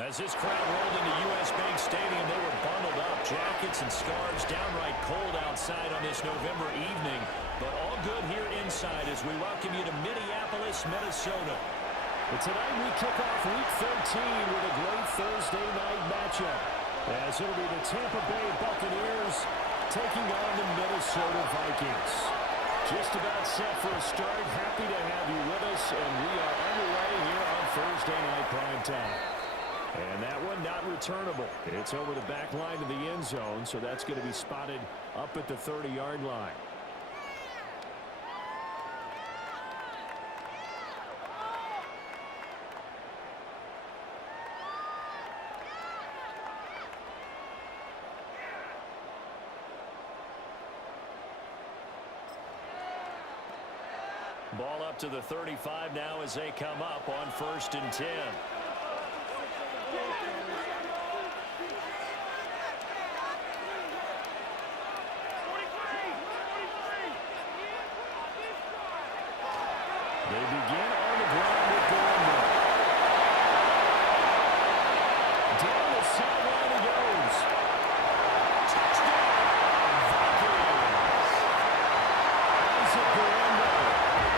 As this crowd rolled into U.S. Bank Stadium, they were bundled up, jackets and scarves, downright cold outside on this November evening. But all good here inside as we welcome you to Minneapolis, Minnesota. But tonight we kick off Week 13 with a great Thursday night matchup, as it'll be the Tampa Bay Buccaneers taking on the Minnesota Vikings. Just about set for a start. Happy to have you with us, and we are underway here on Thursday Night Prime Time. And that one not returnable. It's over the back line of the end zone, so that's going to be spotted up at the 30-yard line. Ball up to the 35 now as they come up on 1st and 10. They begin on the ground with Gordon. Down the sideline he goes. Touchdown, Vikings. Isaac Guerrero.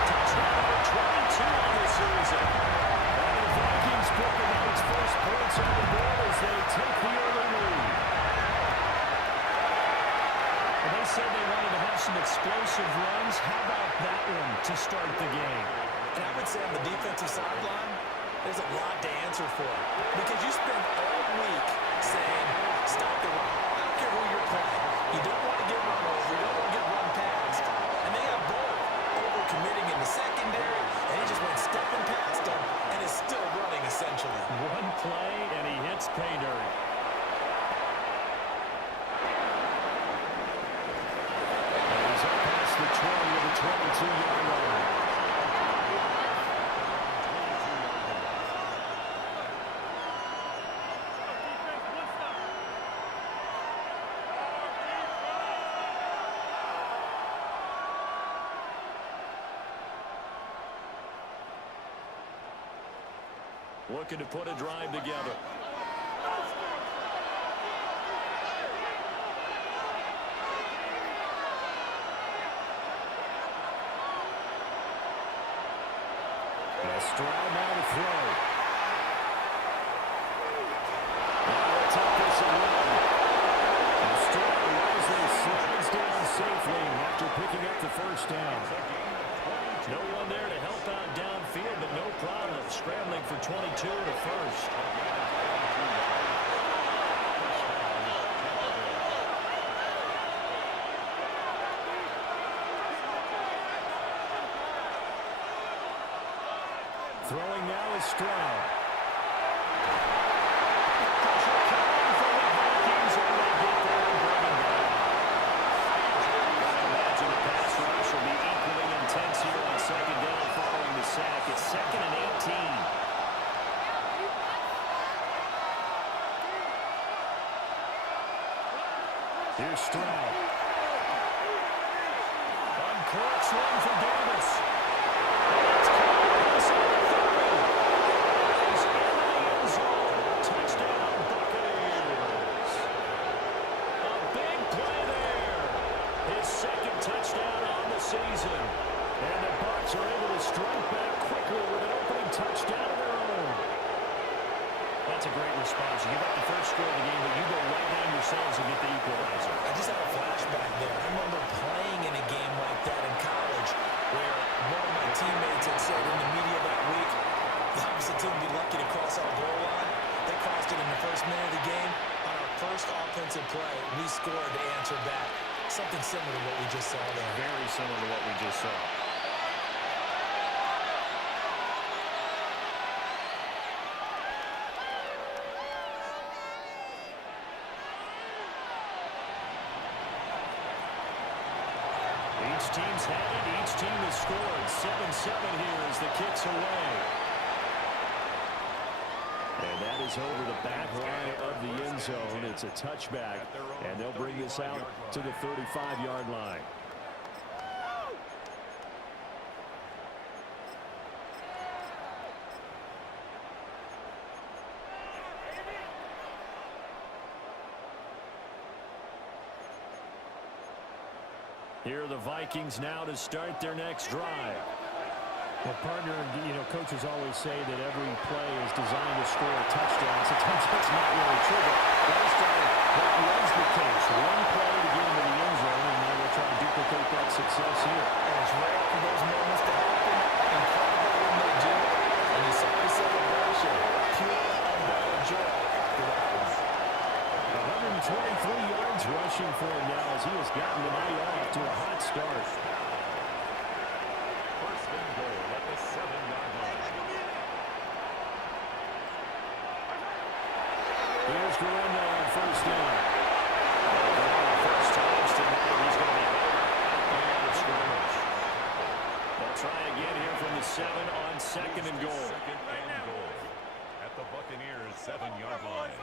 Touchdown number 22 on the season. And the Vikings pick up its first points on the board as they take the early lead. And they said they wanted to have some explosive runs. How about that one to start the game? And I would say on the defensive sideline, there's a lot to answer for. Because you spend all week saying, stop the run. I don't care who you're playing. You don't want to get run over. You don't want to get run past. And they have both over-committing in the secondary, and he just went stepping past them and is still running, essentially. One play, and he hits pay dirt. And he's up past the 20 to the 22-yard line. Looking to put a drive together. Stroud now to throw. Now let's take this and run. And Stroud wisely slides down safely after picking up the first down. No one there to help out downfield, but no problem scrambling for 22 to first. Throwing now is Stroud. Pressure coming from the Vikings, and they get there and bring him back. I imagine the pass rush will be equally intense here on second down following the sack. It's 2nd and 18. Here's Stroud. On court, swing for Davis. It's caught. Touchdown, Buccaneers. A big play there. His 2nd touchdown on the season. And the Bucs are able to strike back quickly with an opening touchdown of their own. That's a great response. You give up the first score of the game, but you go right down yourselves and get the equalizer. I just have a flashback there. I remember playing in a game like that in college where one of my teammates had said in the media that week, the opposite team would be lucky to cross our goal line. They crossed it in the first minute of the game. On our first offensive play, we scored to answer back. Something similar to what we just saw there. Very similar to what we just saw. Each team's had it. Each team has scored. 7-7 here as the kick's away. And that is over the back line of the end zone. It's a touchback, and they'll bring this out to the 35-yard line. Here are the Vikings now to start their next drive. Well, partner, coaches always say that every play is designed to score a touchdown. Sometimes that's not really true, but last time that was the case. One play to get into the end zone, and now we'll try to duplicate that success here. And it's rare for those moments to happen. Incredible when they do. And you saw the celebration. Pure, unbounded joy after that one. 123 yards rushing for him now as he has gotten the night off to a hot start. First and goal at the 7-yard line. Here's Guerrero on first down. First times tonight, he's going to be out of scrimmage. They'll try again here from the 7 on second and goal. Second and goal at the Buccaneers' 7-yard line.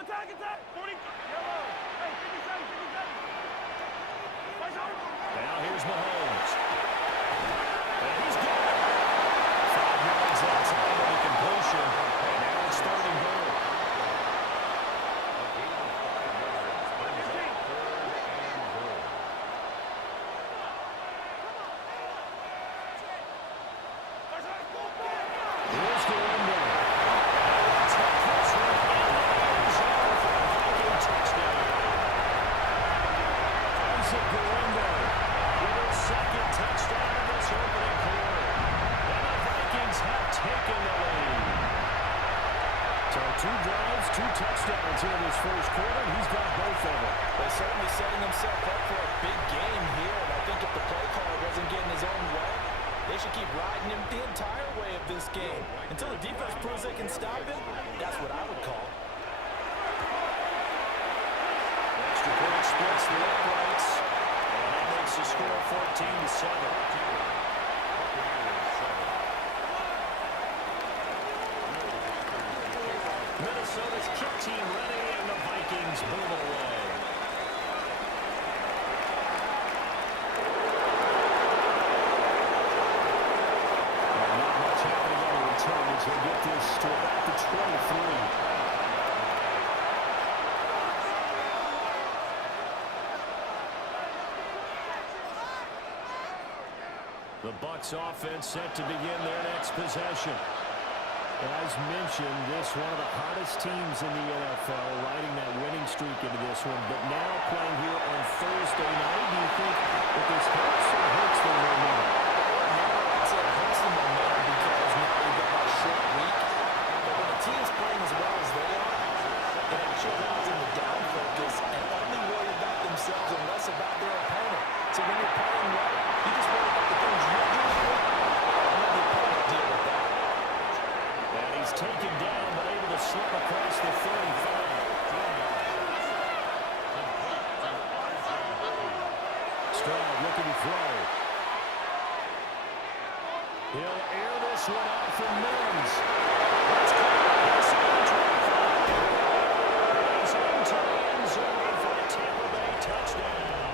Attack, attack! 40. Yellow. Hey, 57, 57. Watch out. Now here's Mahomes. And he's got it. 5 yards outside of the completion. And now it's third and goal. A gain of 5 yards brings up third and goal. Here's Guerrero. Isaac Guerrero with his second touchdown in this opening quarter. And the Vikings have taken the lead. So 2 drives, 2 touchdowns here in this first quarter. He's got both of them. They're certainly setting themselves up for a big game here. And I think if the play caller wasn't getting his own way, they should keep riding him the entire way of this game. Until the defense proves they can stop him, that's what I would call. Extra point splits the uprights. And that makes the score 14-7. Minnesota's kick team ready, and the Vikings boom it away. Not much happening on the return as they get this to about the 23. The Bucs offense set to begin their next possession. As mentioned, this one of the hottest teams in the NFL, riding that winning streak into this one. But now playing here on Thursday night, do you think that this helps or hurts their momentum? I'd say it hurts the momentum because now you've got that short week. But when a team's playing as well as they are, it actually allows them to down focus and only worry about themselves and less about their opponent. So when you're playing well, you just worry about the things you're doing well and let the opponent deal with that. And he's taken down, but able to slip across the 35. Stroud looking to throw. He'll air this one out from Mims. That's caught. It's into the end zone for a Tampa Bay touchdown.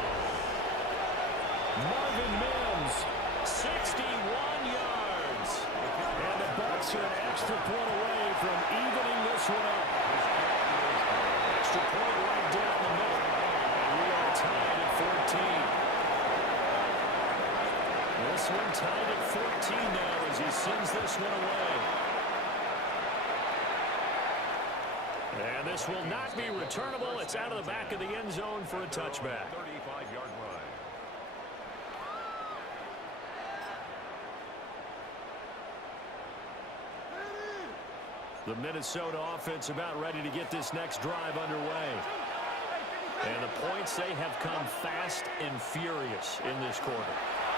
Marvin Mims, 61 yards. And the Bucs are an extra point away from evening this one up. Extra point right down the middle. And we are tied at 14. This one tied at 14 now as he sends this one away. And this will not be returnable. It's out of the back of the end zone for a touchback. 35-yard line. The Minnesota offense about ready to get this next drive underway. And the points, they have come fast and furious in this quarter.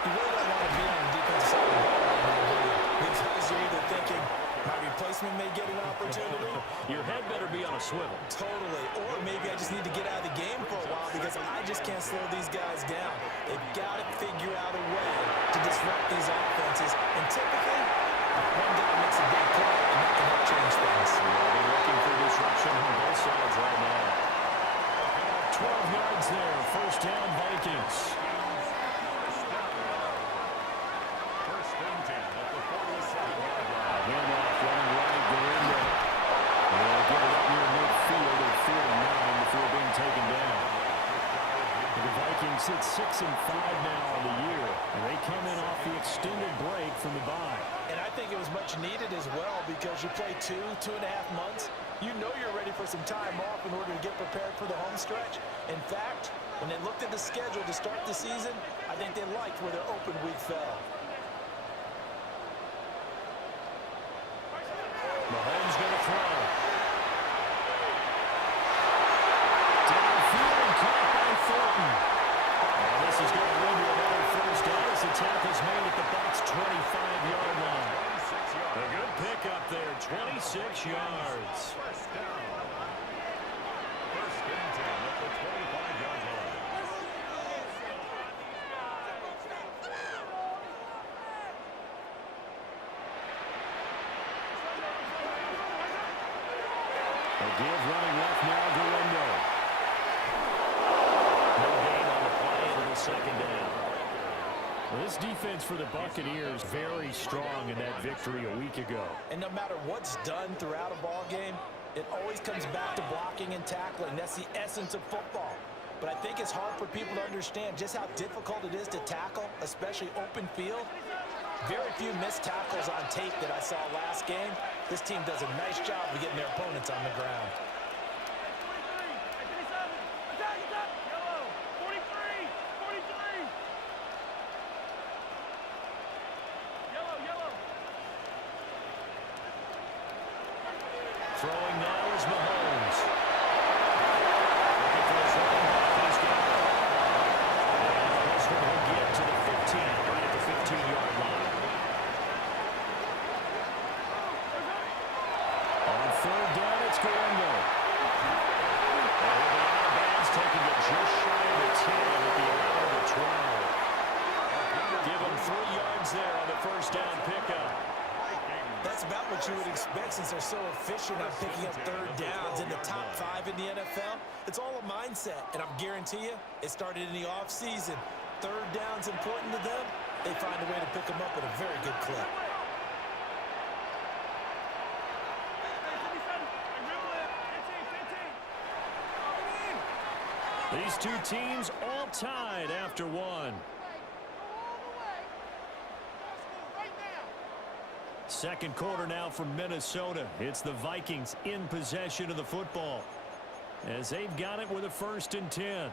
You really don't want to be on the defensive side of the ball right now, do you? Because you're either thinking, my replacement may get an opportunity. Your head better be on a swivel. Totally. Or maybe I just need to get out of the game for a while because I just can't slow these guys down. They've got to figure out a way to disrupt these offenses. And typically, one guy makes a big play, and that can help change things. They'll be looking for disruption on both sides right now. 12 yards there. First down, Vikings. First and 10 at the 47-yard line. Handoff running right, Guerrero. They'll get it up near midfield at 49 before being taken down. The Vikings at 6-5 now on the year, and they come in off the extended break from the bye. And I think it was much needed as well because you play 2.5 months. You know you're ready for some time off in order to get prepared for the home stretch. In fact, when they looked at the schedule to start the season, I think they liked where their open week fell. Mahomes going to throw. Downfield and caught by Thornton. And this is going to win you another first down as the tackle's made at the Bucs' 25-yard line. A good pickup there, 26 yards. First down. First and 10 at the 25-yard line. A give running left now, Galindo. No gain on the play into the second down. Well, this defense for the Buccaneers very strong in that victory a week ago. And no matter what's done throughout a ball game, it always comes back to blocking and tackling. That's the essence of football. But I think it's hard for people to understand just how difficult it is to tackle, especially open field. Very few missed tackles on tape that I saw last game. This team does a nice job of getting their opponents on the ground. 23, attack, attack, yellow, 43, 43. Yellow. Throwing now is Mahomes. Looking for his running back, and he's got it. And this one will get to the 15, right at the 15-yard line. On third down, it's Galindo. And he'll be out of bounds, taking it just shy of the 10 with the allowed of the 12. Give him 3 yards there on the first down pickup. That's about what you would expect since they're so efficient on picking up third downs in the top 5 in the NFL. It's all a mindset, and I'm guarantee you it started in the offseason. Third down's important to them. They find a way to pick them up at a very good clip. These two teams all tied after one. Second quarter now from Minnesota. It's the Vikings in possession of the football as they've got it with a 1st and 10.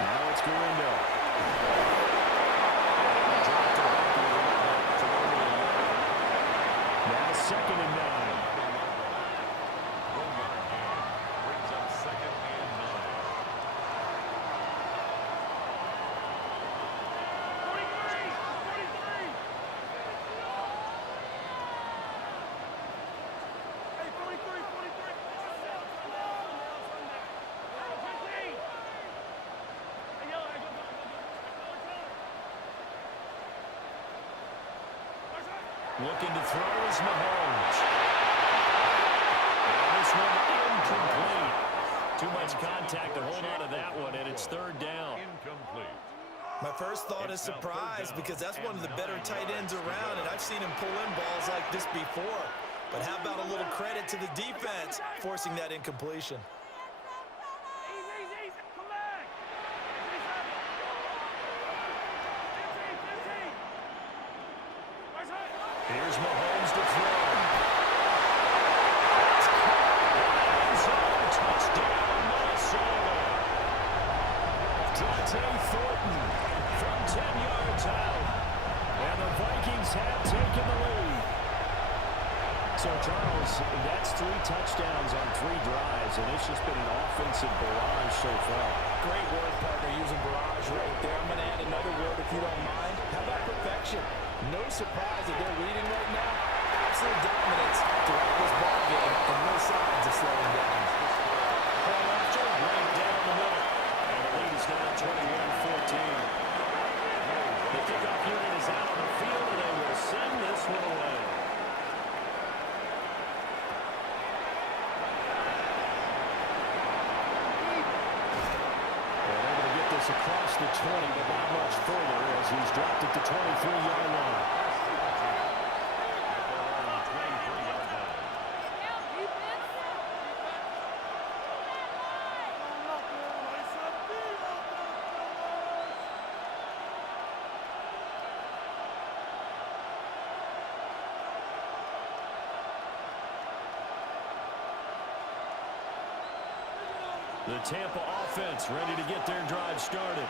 Now it's Galindo. Now 2nd and 9. Brings up 2nd and 9. 43, 43. Hey, 43, 43. 15. Hey, yellow, hey, go. Looking to throw is Mahomes. And this one incomplete. Too much contact to hold on to that one, and it's 3rd down. Incomplete. My first thought is surprise because that's one of the better tight ends around, and I've seen him pull in balls like this before. But how about a little credit to the defense forcing that incompletion? Easy. Come back. 15. Here's Mahomes to throw. Touchdown, Minnesota. Dante Thornton from 10 yards out. And the Vikings have taken the lead. So, Charles, that's 3 touchdowns on 3 drives, and it's just been an offensive barrage so far. Great word, partner, using barrage right there. I'm going to add another word if you don't mind. How about perfection? No surprise that they're leading right now. Absolute dominance throughout this ball game, and no signs of slowing down. Right after, right down the middle. And the lead is now 21-14. The kickoff unit is out on the field, and they will send this one away. the 20, but not much further as he's dropped it to 23-yard line. The Tampa offense ready to get their drive started.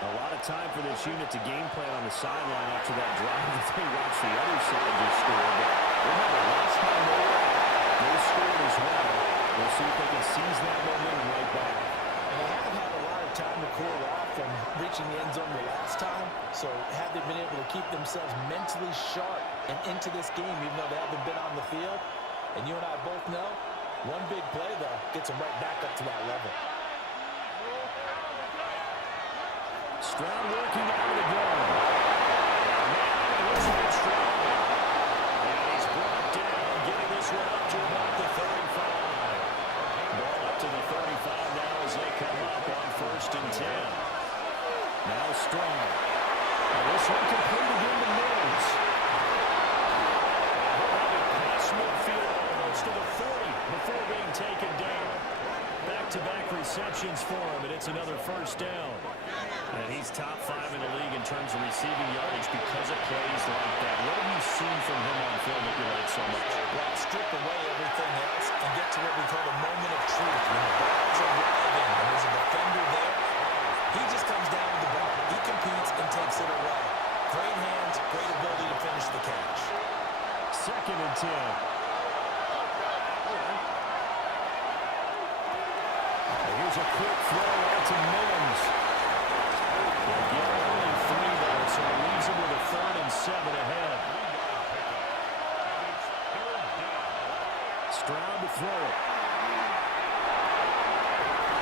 A lot of time for this unit to game plan on the sideline after that drive that they watched the other side just score. But remember, last time they scored as well. We'll see if they can seize that momentum right back. And they haven't had a lot of time to cool off from reaching the end zone the last time. So have they been able to keep themselves mentally sharp and into this game, even though they haven't been on the field? And you and I both know, one big play, though, gets them right back up to that level. Stroud working out of the gun. And he's brought down, getting this one up to about the 35. Ball up to the 35 now as they come up on 1st and 10. Now Stroud. And this one complete again to Mills. Pass midfield almost to the 40 before being taken down. Back-to-back receptions for him, and it's another 1st down. And he's top 5 in the league in terms of receiving yardage because of plays like that. What have you seen from him on film that you like so much? Well, strip away everything else and get to what we call the moment of truth. When the ball's arriving and there's a defender there, he just comes down with the ball. He competes and takes it away. Great hands, great ability to finish the catch. 2nd and 10. Here's a quick throw out to Mims. They'll get only 3 though, so it leaves him with a 3rd and 7 ahead. Stroud to throw it.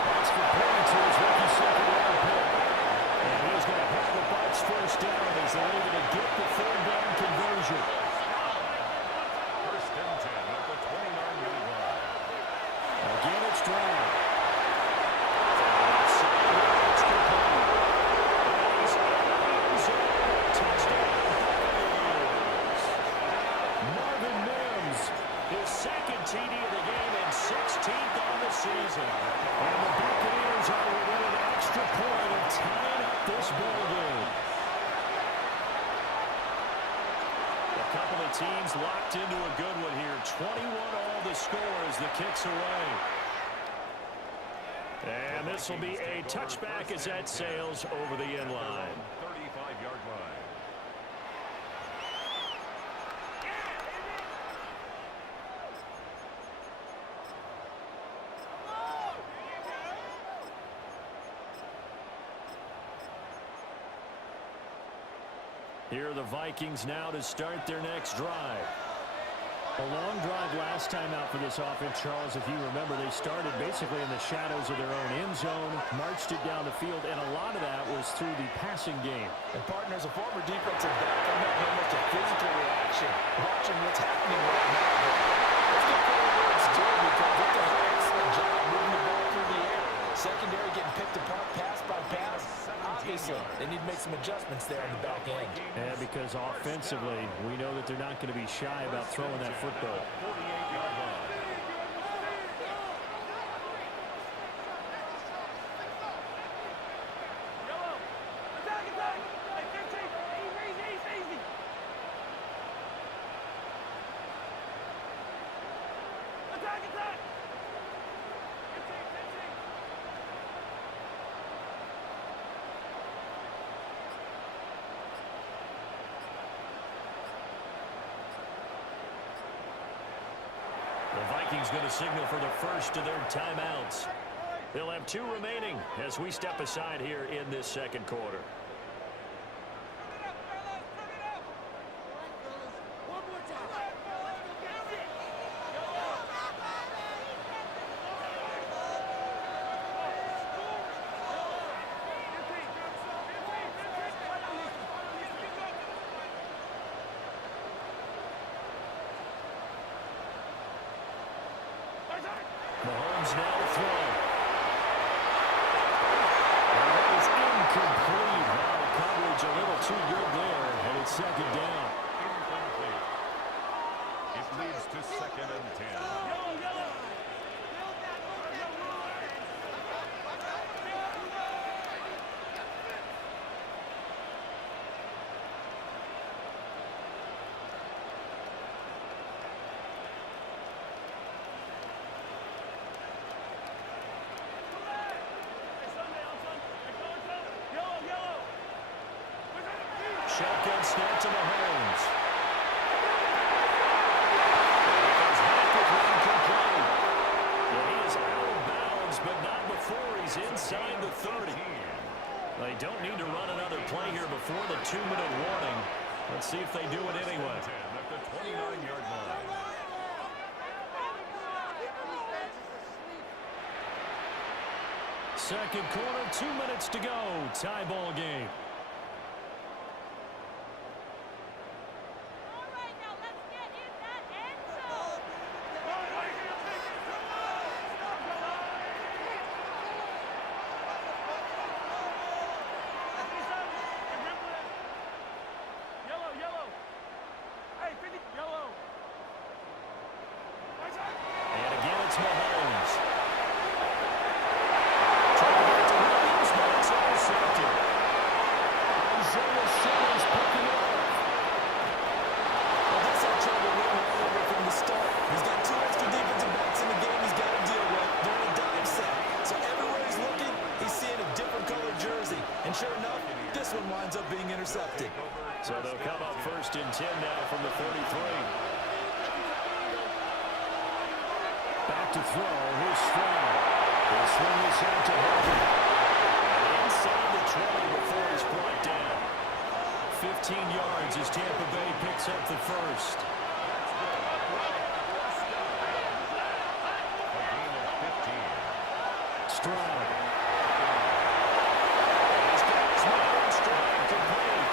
That's for points to his rookie 2nd-round pick. And he's going to have the Bucs 1st down as they're able to get the 3rd down conversion. 1st and 10 at the 29-yard line. Again, it's Stroud. TD of the game and 16th on the season. And the Buccaneers are within an extra point of tying up this ball game. A couple of teams locked into a good one here. 21 all the score as the kick's away. And this will be a touchback as that sails over the end line. 35-yard line. Here are the Vikings now to start their next drive. A long drive last time out for this offense, Charles. If you remember, they started basically in the shadows of their own end zone, marched it down the field, and a lot of that was through the passing game. And partners, a former defensive back, I'm not almost a physical reaction watching what's happening right now. Let's get forwards too, because they're doing an excellent job moving the ball through the air. Secondary getting picked apart pass by pass. Obviously, they need to make some adjustments there on the back end. Yeah, because offensively, we know that they're not going to be shy about throwing that football. 48-yard line. Yellow. Attack, attack. Hey, 15. Easy. Attack, attack. 15. The Vikings going to signal for the first of their timeouts. They'll have 2 remaining as we step aside here in this 2nd quarter. Mahomes now to throw. And that is too good there, and it's second down. Incomplete. It leads to 2nd and 10. Yellow, yellow. Shotgun snap to Mahomes. He goes back with one complete. Yeah, he is out of bounds, but not before he's inside the 30. They don't need to run another play here before the 2-minute warning. Let's see if they do it anyway. 10 at the 29-yard line. Second quarter, 2 minutes to go. Tie ball game. And again, it's Mahomes. Trying to get to Williams, but it's intercepted. Isaiah Simmons picking it up. Well, this had trouble running over from the start. He's got 2 extra defensive backs in the game he's got to deal with. They're in a dime set. So everywhere he's looking, he's seeing a different colored jersey. And sure enough, this one winds up being intercepted. So they'll come up 1st and 10 now from the 33. Back to throw. Here's Stroud. He'll swing this out to Harvey. Inside the 20 before he's brought down. 15 yards as Tampa Bay picks up the first. A gain of 15. Stroud. He's got his man on Stroud complete.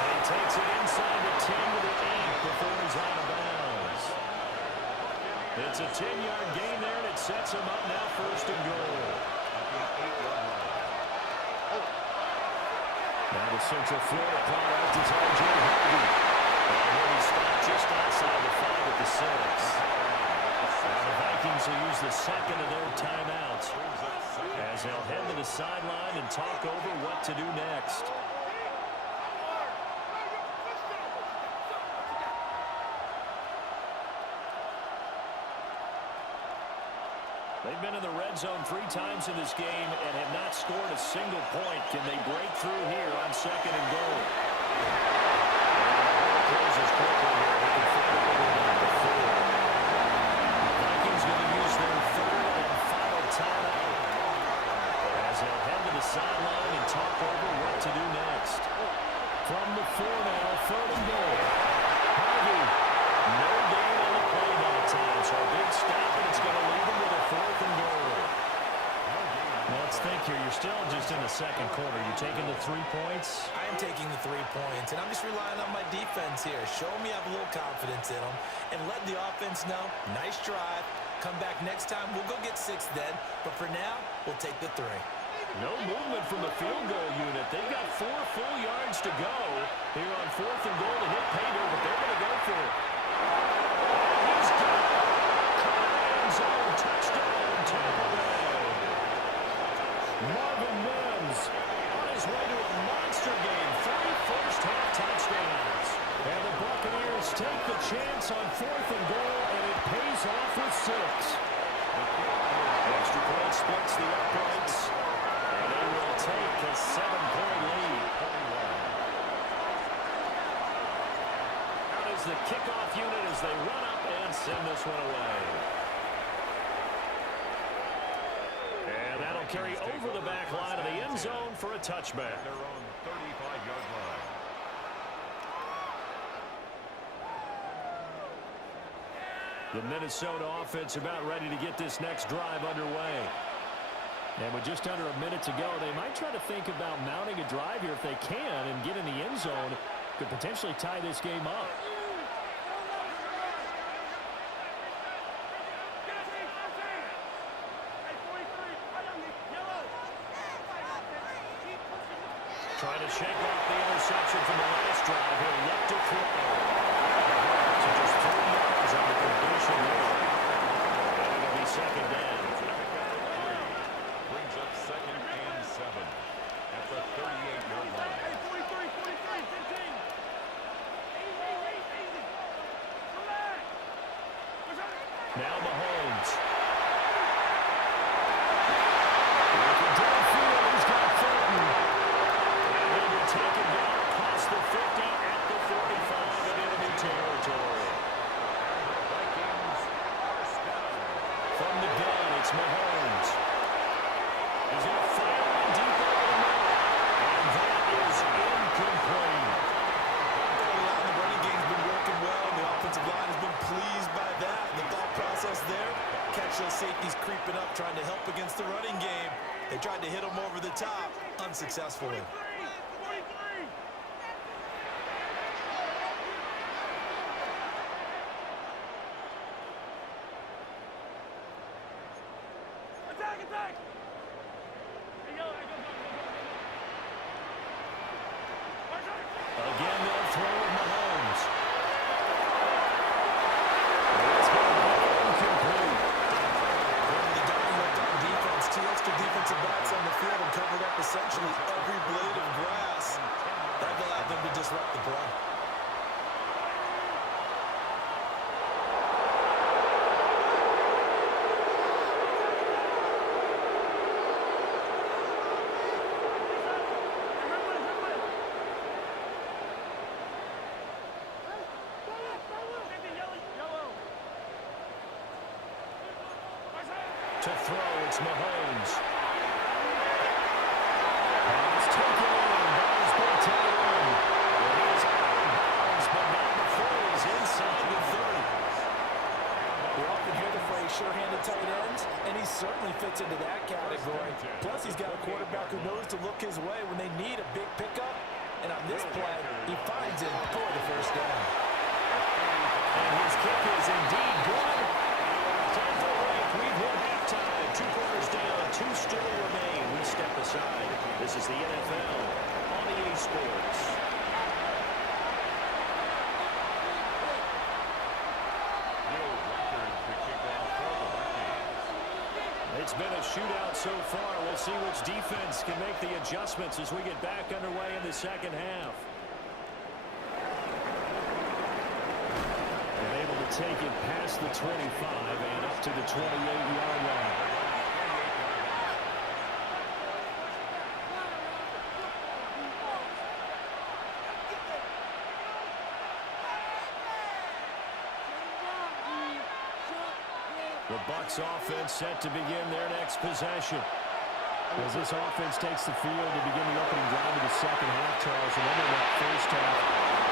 And he takes it inside the 10 to the 8 before he's out of bounds. It's a 10-yard gain there, and it sets him up now 1st and goal. At the 8-yard line. Now the Central Florida product is R.J. Harvey. And he'll be stopped just outside the 5 at the 6. Now the Vikings will use the second of their timeouts as they'll head to the sideline and talk over what to do next. They've been in the red zone 3 times in this game and have not scored a single point. Can they break through here on 2nd and goal? And the closes quickly here. They can find a way to knock the 4. The Vikings going to use their 3rd and final timeout as they'll head to the sideline and talk over what to do next. From the 4 now, 3rd and goal. Harvey, no gain on the play that time, so a big stop, and it's going to leave him with a 4th and goal. Now let's think here. You're still just in the second quarter. You taking the 3 points? I'm taking the 3 points, and I'm just relying on my defense here. Show me I have a little confidence in them, and let the offense know, nice drive. Come back next time. We'll go get 6 then, but for now, we'll take the 3. No movement from the field goal unit. They've got 4 full yards to go here on 4th and goal to hit pay dirt, but they're going to go for it. He's got it. End zone touchdown, Tampa Bay. Marvin Mims on his way to a monster game. 3 first-half touchdowns. And the Buccaneers take the chance on 4th and goal, and it pays off with 6. Extra point splits the uprights. And they will take a 7-point lead. Out is the kickoff unit as they run up and send this one away. And that'll carry over the back line of the end zone for a touchback. Their own 35-yard line. The Minnesota offense about ready to get this next drive underway. And with just under a minute to go, they might try to think about mounting a drive here if they can and get in the end zone. Could potentially tie this game up. Trying to shake off the interception. interception from the last drive. He'll look to throw. So just 3 yards on the completion there. And it'll be second down. Brings up 2nd and 7 at the 38-yard line. Hey, 43, 15. Easy. Relax. Now Mahomes. Looking downfield, he's got Fulton. And he'll be taken down across the 50 at the 45 of enemy territory. Vikings first down. From the gun, it's Mahomes. He's going to fire one deep over the middle. And that is incomplete. The running game's been working well. The offensive line has been pleased by that. The thought process there, catch those safeties creeping up, trying to help against the running game. They tried to hit them over the top, unsuccessfully. 43. Attack. Hey, go. Again, they'll throw with Mahomes. It's going to be incomplete. The dime left on defense. 2 extra defensive backs on the field and covered up essentially every blade of grass. That allowed them to disrupt the play. To throw, it's Mahomes. Pass taken in. Ball's been taken in. It is out of bounds, but now the throw is inside the 30. We often hear the phrase sure-handed tight ends, and he certainly fits into that category. Plus, he's got a quarterback who knows to look his way when they need a big pickup. And on this play, he finds it for the first down. And his kick is indeed good. Time for a break. We've hit halftime. 2 quarters down. 2 still remain. We step aside. This is the NFL on EA Sports. Will Rutgers to kick off for the Vikings. It's been a shootout so far. We'll see which defense can make the adjustments as we get back underway in the second half. And able to take it past the 25 and up to the 28-yard line. The Bucs offense set to begin their next possession. As this offense takes the field to begin the opening drive of the second half, Charles, remember that first half,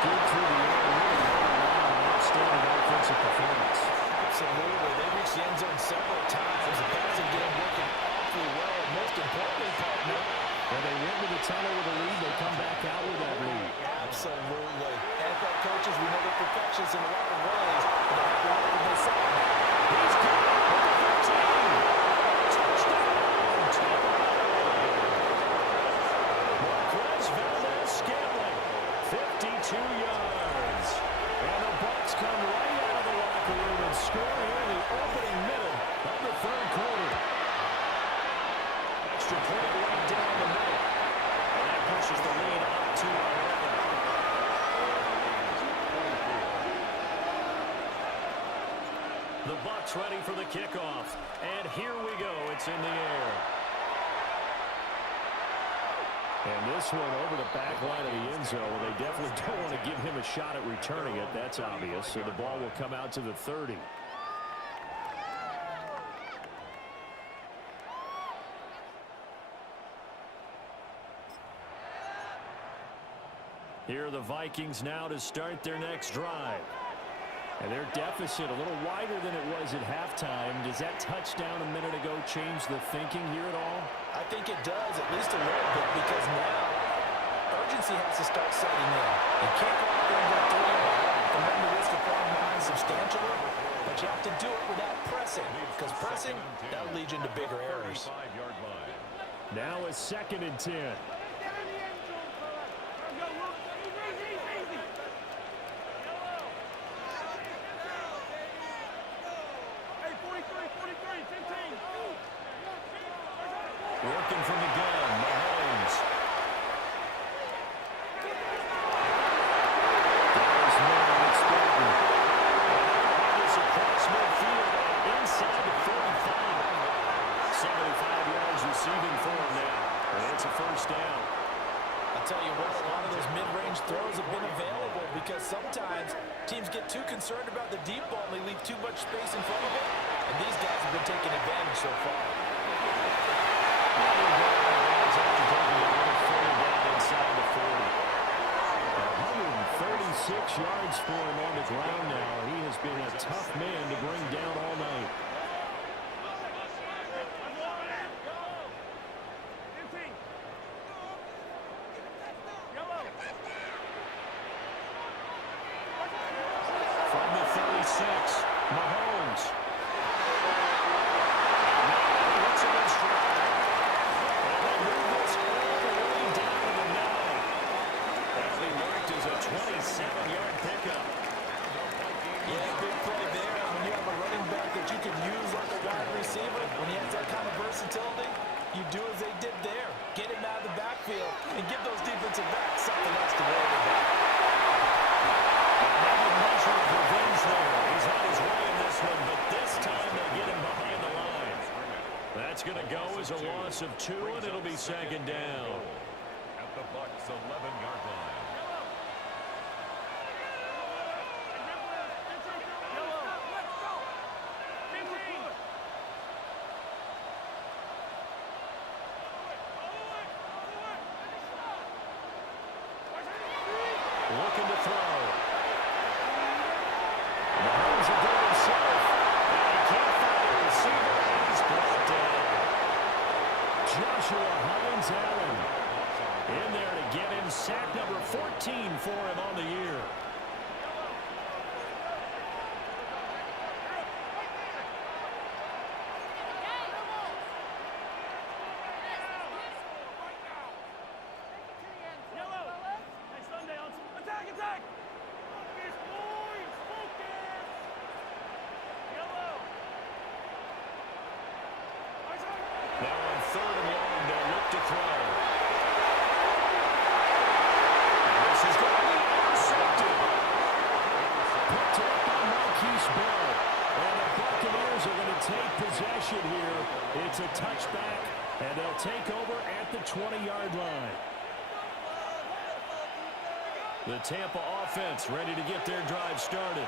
good through the air, really around an outstanding offensive performance. Absolutely. They reached the end zone several times. The passing game working awfully well. And most importantly, partner, When they went to the tunnel with a lead, they come back out with that lead. absolutely. NFL coaches, we know they're perfectionists in a lot of ways. But they have to work with this up. He's got it at the 15. Touchdown. Marquez Valdes-Scantling, 52 yards. And the Bucs come right out of the locker room and score here in the opening minute of the third quarter. Extra point right down the middle. And that pushes the lead up to 11. The Bucs ready for the kickoff. And here we go. It's in the air. And this one over the back line of the end zone. They definitely don't want to give him a shot at returning it. That's obvious. So the ball will come out to the 30. Here are the Vikings now to start their next drive. And their deficit a little wider than it was at halftime. Does that touchdown a minute ago change the thinking here at all? I think it does, at least a little bit, because now urgency has to start setting in. You can't go out there and go 3 and run the risk of falling behind substantially, but you have to do it without pressing, because pressing, that will lead you into bigger errors. 35-yard line. Now a 2nd and 10. Get in the end zone, fella. Go, look. those have been available because sometimes teams get too concerned about the deep ball and they leave too much space in front of it. And these guys have been taking advantage so far. Inside the 40. 136 yards for him on the ground now. He has been a tough man to bring down all night. From the 36, Mahomes. Looks at his drive. And they move this all the way down to the 9. That'll be marked as a 27-yard pickup. Yeah, big play there. When you have a running back that you can use like a wide receiver, when he has that kind of versatility, you do as they did there. Get him out of the backfield and give those defensive backs something else to worry about. Maybe a measure of revenge there. He's had his way in this one, but this time they get him behind the line. That's going to go as a loss of 2, and it'll be second down. At the Bucs' 11-yard line. Looking to throw. Mahomes will do it himself. And he can't find a receiver. He's brought down. Joshua Hines-Allen in there to get him. Sack number 14 for him on the year. Now on 3rd and long, they'll look to throw. And this is going to be intercepted. Picked up by Marquise Bell. And the Buccaneers are going to take possession here. It's a touchback, and they'll take over at the 20-yard line. The Tampa offense ready to get their drive started.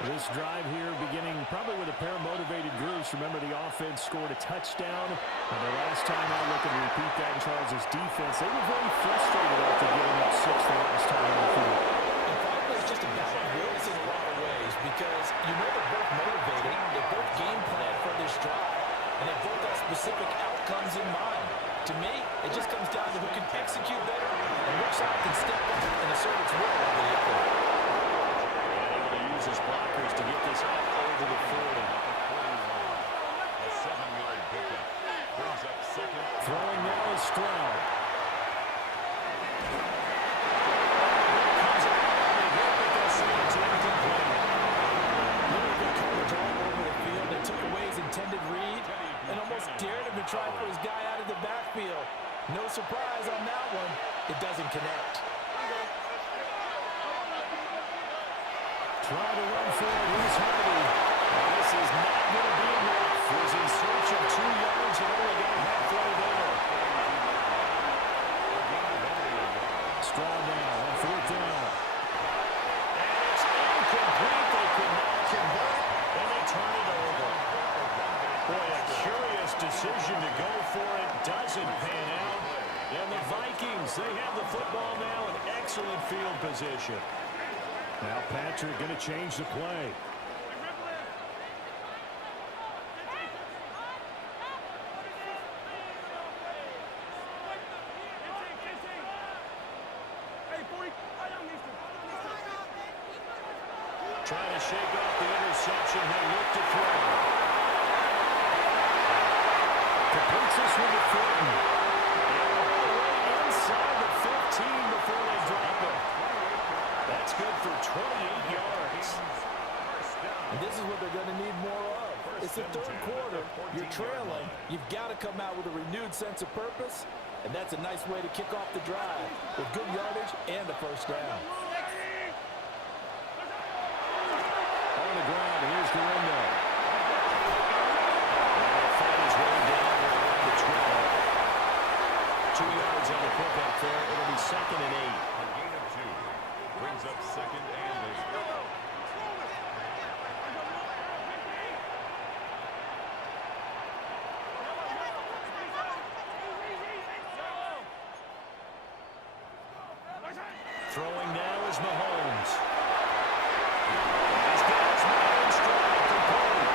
This drive here beginning probably with a pair of motivated groups. Remember, the offense scored a touchdown. And the last time I look and repeat that in Charles' defense, they were very frustrated after giving up 6 the last time on the field. And probably it's just a battle of wills in a lot of ways because you know they're both motivated, they both game plan for this drive, and they both have specific outcomes in mind. To me, it just comes down to who can execute better and which side can step up and assert its will on the other. Able to use his blockers to get this up over the 40. A 7-yard pickup. Brings up second. Throwing now is Stroud. They took away his intended read and almost dared him to try for his guy out of the backfield. No surprise on that one. It doesn't connect. Try to run for it. He's Hardy. This is not going to be enough. Was in search of 2 yards and only got halfway there. Stroud now on 4th down. And it's incomplete. They could not convert, and they turn it over. Boy, a curious decision to go for it. Doesn't pan out. And the Vikings, they have the football now in excellent field position. Now Patrick going to change the play. Trying to shake off the interception. He'll look to throw. Completes this one to Thornton. And all the way inside the 15 before they drop it. That's good for 28 yards. And this is what they're going to need more of. It's the 3rd quarter. You're trailing. You've got to come out with a renewed sense of purpose. And that's a nice way to kick off the drive with good yardage and a first down. On the ground, here's the window. And he'll find his way down around the 12. 2 yards on the pickup there. It'll be 2nd and 8. A gain of 2. brings up second and goes. Throwing now is Mahomes. He's got his man in stride complete.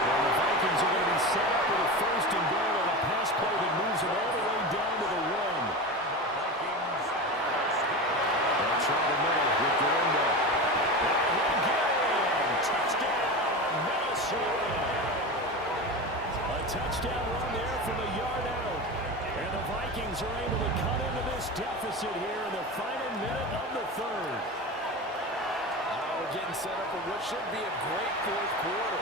Well, the Vikings are going to be set up with a first and goal on a pass play that moves them all the way down to the 1. They'll try the middle with Galinda. Again, touchdown, Minnesota. A touchdown run there from a yard out. And the Vikings are able to cut into this deficit here in the final minute of the 3rd. We're getting set up for what should be a great fourth quarter.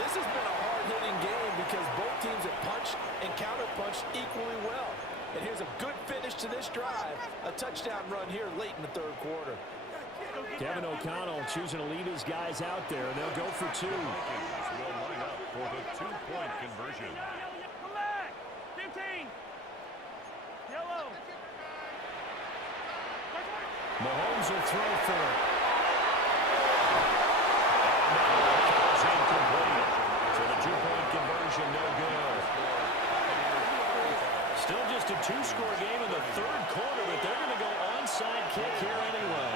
This has been a hard-hitting game because both teams have punched and counterpunched equally well. And here's a good finish to this drive. A touchdown run here late in the 3rd quarter. Kevin O'Connell choosing to lead his guys out there. They'll go for 2. Vikings will line up for the 2-point conversion. Come back. 15. Yellow. Mahomes will throw for it. Incomplete. So the 2-point conversion, no good. Still just a 2-score game in the 3rd quarter, but they're going to go onside kick here anyway.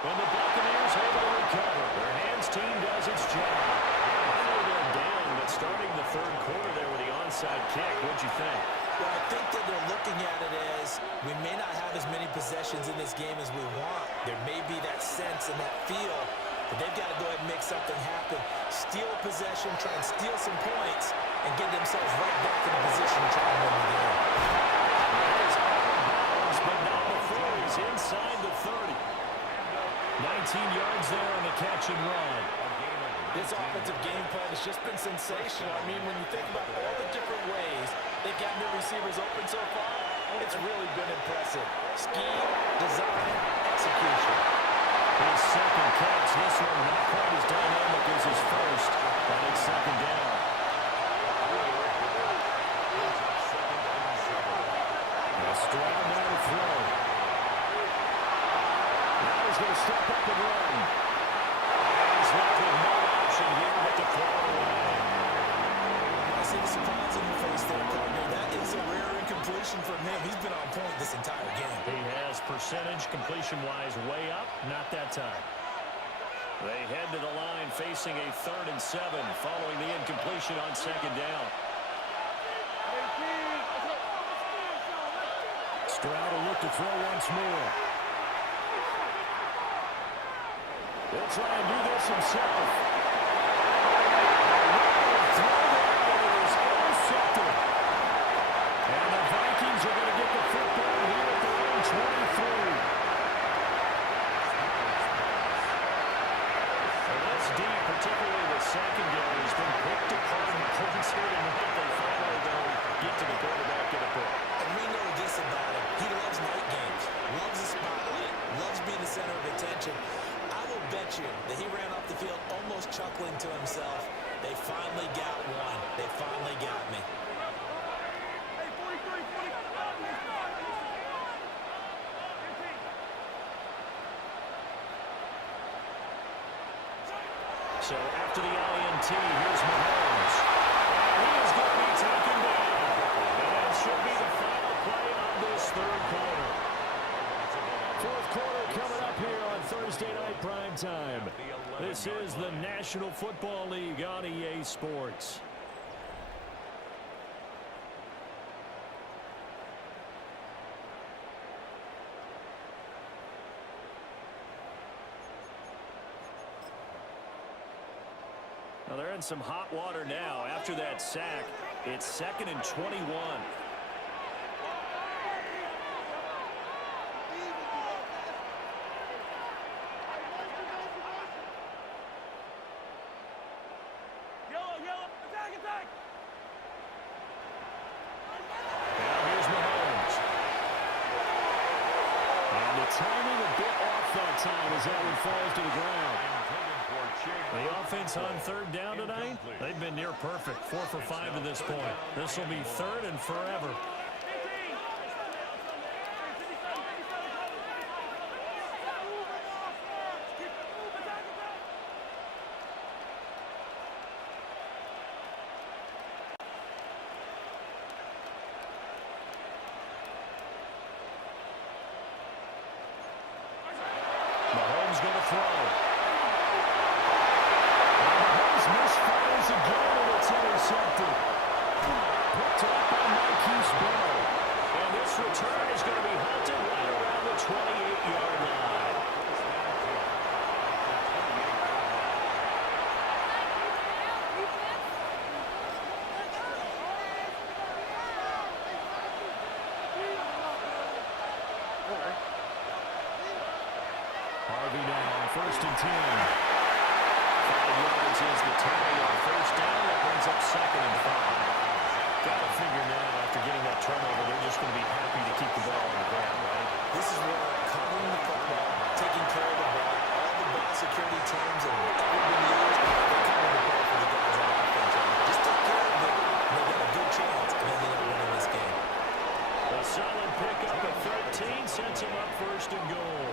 When the Buccaneers able to recover, their hands team does its job. I know they're down, but starting the 3rd quarter there with the onside kick, what'd you think? Well, I think that they're looking at it as we may not have as many possessions in this game as we want. There may be that sense and that feel, but they've got to go ahead and make something happen. Steal a possession, try and steal some points, and get themselves right back in a position to try and win the game. That is out of bounds, but not before he's inside the 30. 19 yards there on the catch and run. This offensive game plan has just been sensational. I mean, when you think about all the different ways they've gotten their receivers open so far, it's really been impressive. Scheme, design, execution. His second catch, this one not quite as dynamic as his first, but it's 2nd down. Stroud now to throw. Now he's going to step up and run. He's left with no option here but to throw away. I see the surprise in your face there, partner. That is a rare incompletion from him. He's been on point this entire game. He has percentage completion-wise way up, not that time. They head to the line facing a 3rd and 7 following the incompletion on 2nd down. Stroud will look to throw once more. He'll try and do this himself. Throw there, and it is intercepted. And the Vikings are going to get the football here at their own 23. And that's deep, particularly the secondary has been quick to close the points here tonight. They finally, though, get to the quarterback in a bit. And we know this about him. He loves night games, loves the spotlight, loves being the center of attention. I will bet you that he ran off the field almost chuckling to himself. They finally got one. They finally got me. Hey, 43, 40. So after the INT, here's Mahomes. And he is going to be taken down. And that should be the final play of this 3rd quarter. 4th quarter coming up here on Thursday night prime time. This is the National Football League on EA Sports. Well, they're in some hot water now. After that sack, it's 2nd and 21. Yellow. Attack. Now here's Mahomes. And the timing a bit off that time as that one falls to the ground. The offense on 3rd down tonight, they've been near perfect. 4 for 5 to this point. This will be third and forever. Mahomes going to throw. Mahomes misfires again, and it's intercepted. Picked up by Marquise Bell. And this return is going to be halted right around the 28-yard line. Harvey now, 1st and 10. 5 yards is the tally on first down. That brings up 2nd and 5. Got to figure now, after getting that turnover, they're just going to be happy to keep the ball on the ground, right? This is where covering the football, taking care of the ball, all the ball security terms and everything used, they cover the ball for the guys on offense. Just take care of it, and they've got a good chance of ending up winning this game. A solid pickup at 13 sets him up 1st and goal.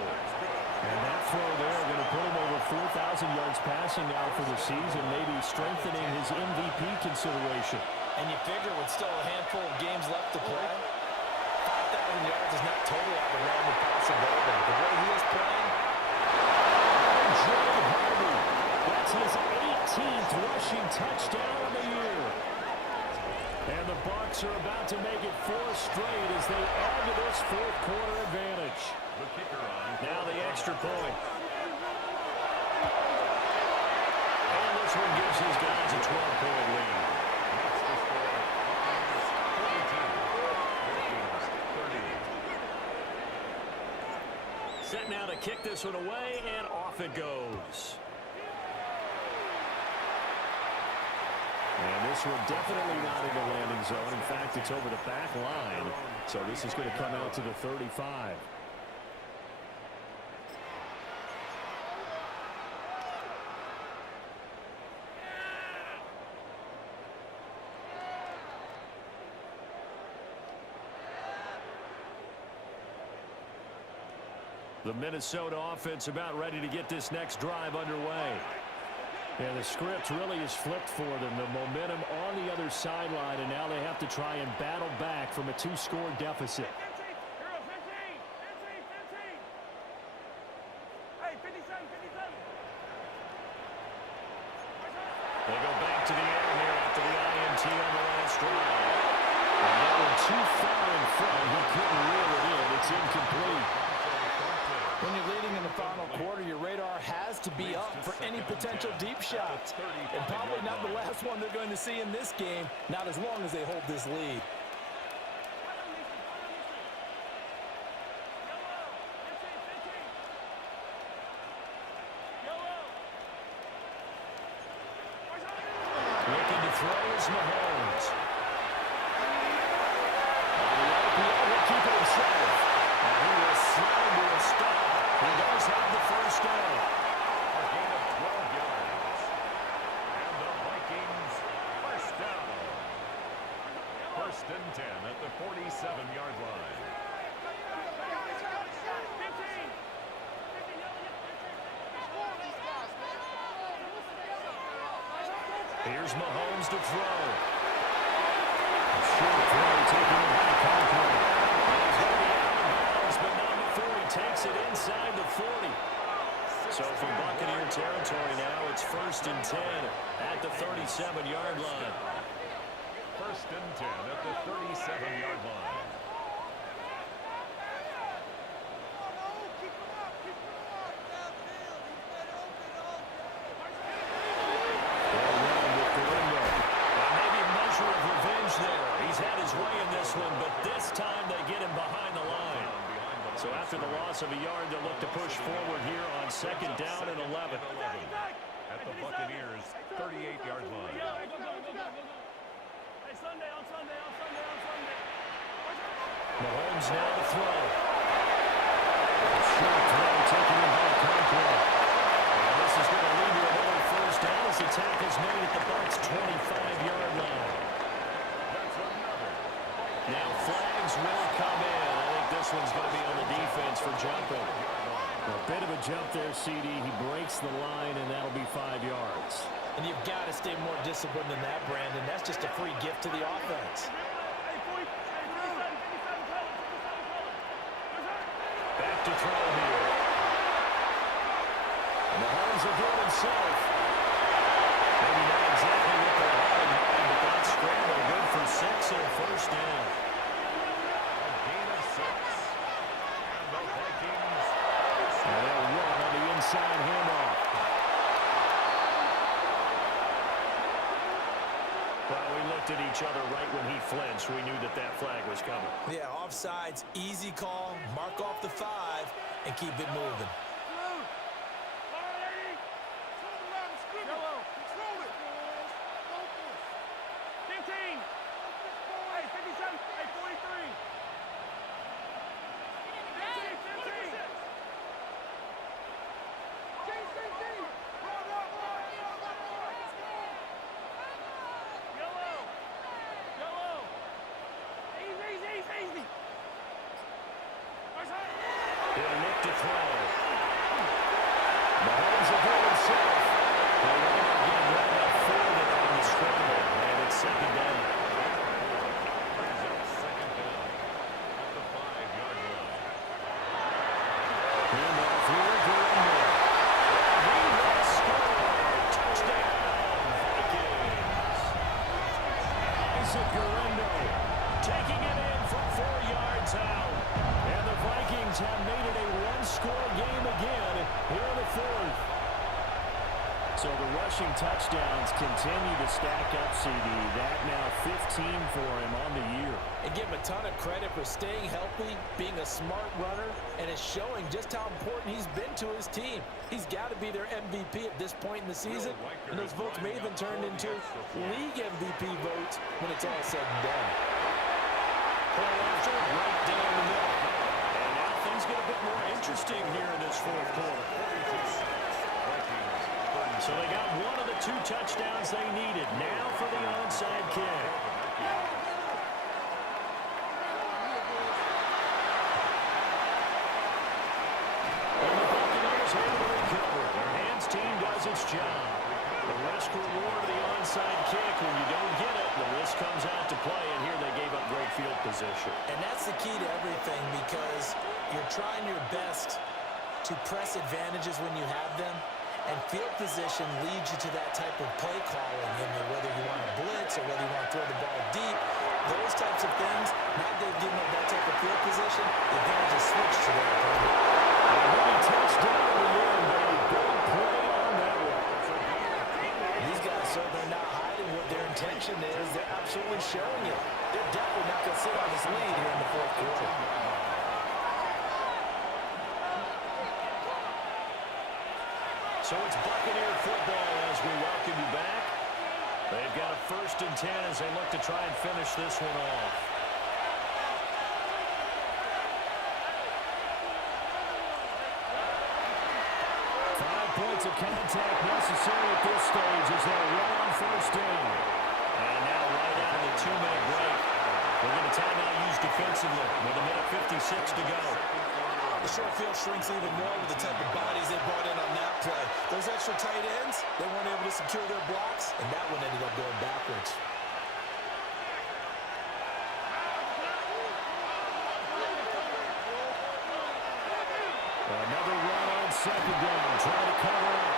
And that throw there going to put him over 4,000 yards passing now for the season, maybe strengthening his MVP consideration. And you figure with still a handful of games left to play, 5,000 yards is not totally out of the realm of possibility. The way he is playing, Joe Harvey, that's his 18th rushing touchdown of the year. And the Bucs are about to make it 4 straight as they add to this 4th quarter advantage. The kicker on. Now the extra point. And this one gives his guys a 12-point lead. That's the score. Vikings 32. Set now to kick this one away, and off it goes. And this one definitely not in the landing zone. In fact, it's over the back line. So this is going to come out to the 35. The Minnesota offense about ready to get this next drive underway. And the script really is flipped for them. The momentum on the other sideline, and now they have to try and battle back from a 2-score deficit. They go back to the air here after the INT on the last drive. And that one too far in front. He couldn't reel it in. It's incomplete. when you're leading in the final quarter, your radar has to be up for any potential deep shots. And probably not the last one they're going to see in this game, not as long as they hold this lead. Looking to throw is Mahomes. The RPO will keep it himself. And he will slide to a stop. He does have the first down. A gain of 12 yards. And the Vikings first down. 1st and 10 at the 47-yard line. Here's Mahomes to throw. Short throw taken by Conklin. He's going to be out of bounds, but not before he takes it inside the 40. So from Buccaneer territory now, it's 1st and 10 at the 37-yard line. 1st and 10 at the 37-yard line. So after the loss of a yard, they'll look to push forward here on 2nd down and 11. At the Buccaneers' 38-yard line. Mahomes now to throw. Short throw taken in by Conklin. And this is going to lead to another first down as the tackle's made at the Bucs' 25-yard line. Now flags will come in. I think this one's going to be on the defense for jumping. A bit of a jump there, CD. He breaks the line, and that'll be 5 yards. And you've got to stay more disciplined than that, Brandon. That's just a free gift to the offense. Back to throw here. Mahomes will do it himself. Maybe not exactly what they had in mind, but that scramble good for 6 and a first down. A gain of 6. And the Vikings. And they'll run on the inside handoff. Well, we looked at each other right when he flinched. We knew that that flag was coming. Yeah, offsides, easy call, mark off the 5, and keep it moving. Yellow, control it. Focus. 15. Hey, 57. Hey, 43. 15. 15. Yellow. Yellow. Easy. He'll look to throw. Mahomes will go himself. They'll line up again right up 4 there on the scramble, and it's second down. Brings up second down at the 5-yard line. Handoff here, Guerrero. He will score. Touchdown, Vikings. Isaac Guerrero taking it in from 4 yards out. And the Vikings have made it a one-score game again here in the 4th. So the rushing touchdowns continue to stack up, CD. That now 15 for him on the year. And give him a ton of credit for staying healthy, being a smart runner, and it's showing just how important he's been to his team. He's got to be their MVP at this point in the season, and those votes may even turn into league MVP votes when it's all said and done. Play after, right down the middle. And now things get a bit more interesting here in this 4th quarter. So they got one of the 2 touchdowns they needed. Now for the onside kick. And the Buccaneers able to recover. Their hands team does its job. The risk reward of the onside kick. When you don't get it, the risk comes out to play. And here they gave up great field position. And that's the key to everything, because you're trying your best to press advantages when you have them. And field position leads you to that type of play calling. I mean, whether you want to blitz or whether you want to throw the ball deep, those types of things, now they've given up that type of field position, the advantage is switched to their opponent. And then he touchdown in the end, but a big play on that one. These guys certainly not hiding what their intention is. They're absolutely showing it. They're definitely not going to sit on this lead here in the 4th quarter. So it's Buccaneer football as we welcome you back. They've got a 1st and 10 as they look to try and finish this one off. Points of contact necessary at this stage as they run on 1st down. And now right out of the 2-minute break, we're going to timeout used defensively with 1:56 to go. The short field shrinks even more with the type of bodies they brought in on that play. Those extra tight ends, they weren't able to secure their blocks, and that one ended up going backwards. Another run on 2nd down, trying to cover up.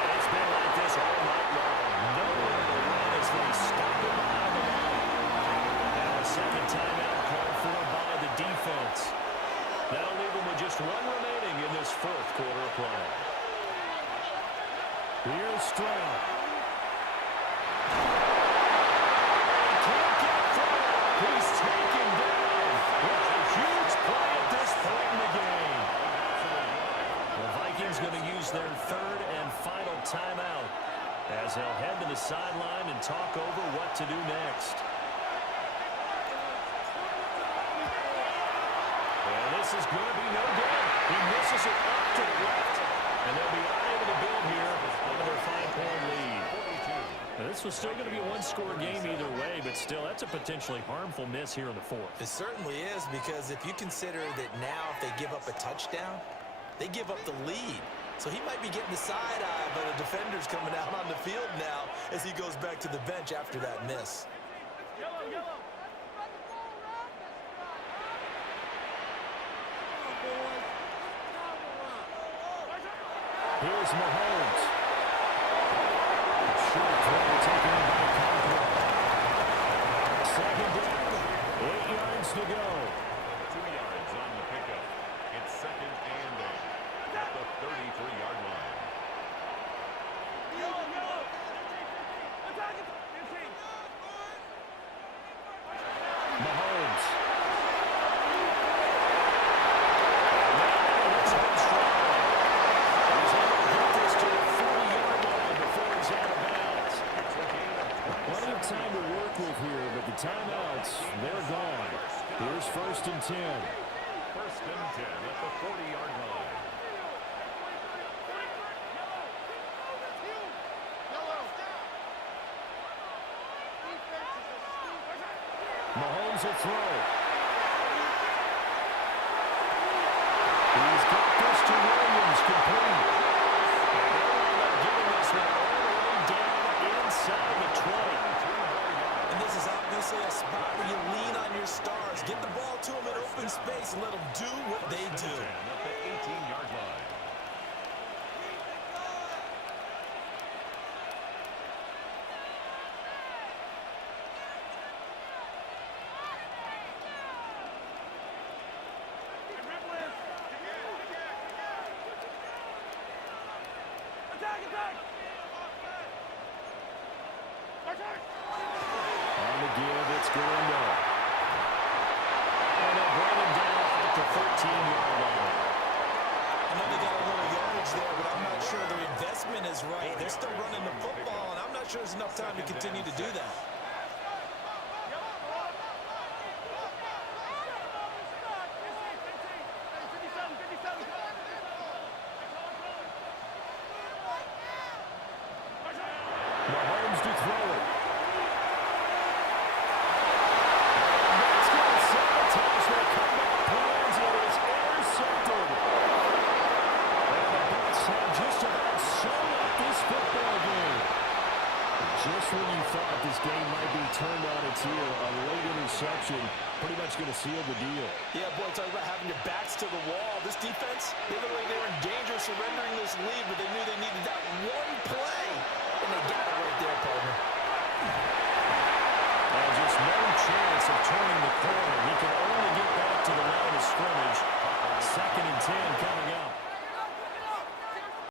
And it's been like this all night long. Nowhere to run as they stop him behind the line. Now a second timeout called for by the defense. That'll leave them with just 1 remaining in this 4th quarter of play. Here's Stroud. Can't get through. He's taken down. With a huge play at this point in the game. The Vikings going to use their 3rd and final timeout as they'll head to the sideline and talk over what to do next. And this is going to be no good. He misses it up to the left. And they'll be unable to build here of their 5-point lead. Now, this was still going to be a one-score game either way, but still, that's a potentially harmful miss here in the fourth. It certainly is, because if you consider that now if they give up a touchdown, they give up the lead. So he might be getting the side eye, but a defender's coming out on the field now as he goes back to the bench after that miss. Yellow, yellow. Here's Mahomes. Short throw taken by Conklin. Second down, 8 yards to go. 2 yards on the pickup. It's 2nd and 8 at the 33-yard line. Yellow, yellow. Attack it. Insane. Mahomes. He's able to get this to the 40-yard line before he's out of bounds. Plenty of time to work with here, but the timeouts, they're gone. Here's 1st and 10. 1st and 10 at the 40-yard line. Mahomes will throw. He's got this to Williams, complete. Getting this one all the way down inside the 20. And this is obviously a spot where you lean on your stars. Get the ball to them in open space and let them do what they do. 10 at the 18-yard line. Attack, attack. On the give, it's Galindo. And they'll bring him down at the 13-yard line. I know they got a little yardage there, but I'm not sure their investment is right. They're still running the football, and I'm not sure there's enough time to continue to do that. Mahomes to throw it. That's going to sabotage their comeback plans. It is intercepted. And the Bucs have just about sewn up this football game. Just when you thought this game might be turned on its ear, a late interception pretty much going to seal the deal. Yeah, boy, talk about having your backs to the wall. This defense, they looked like they were in danger of surrendering this lead, but they knew they needed that 1 play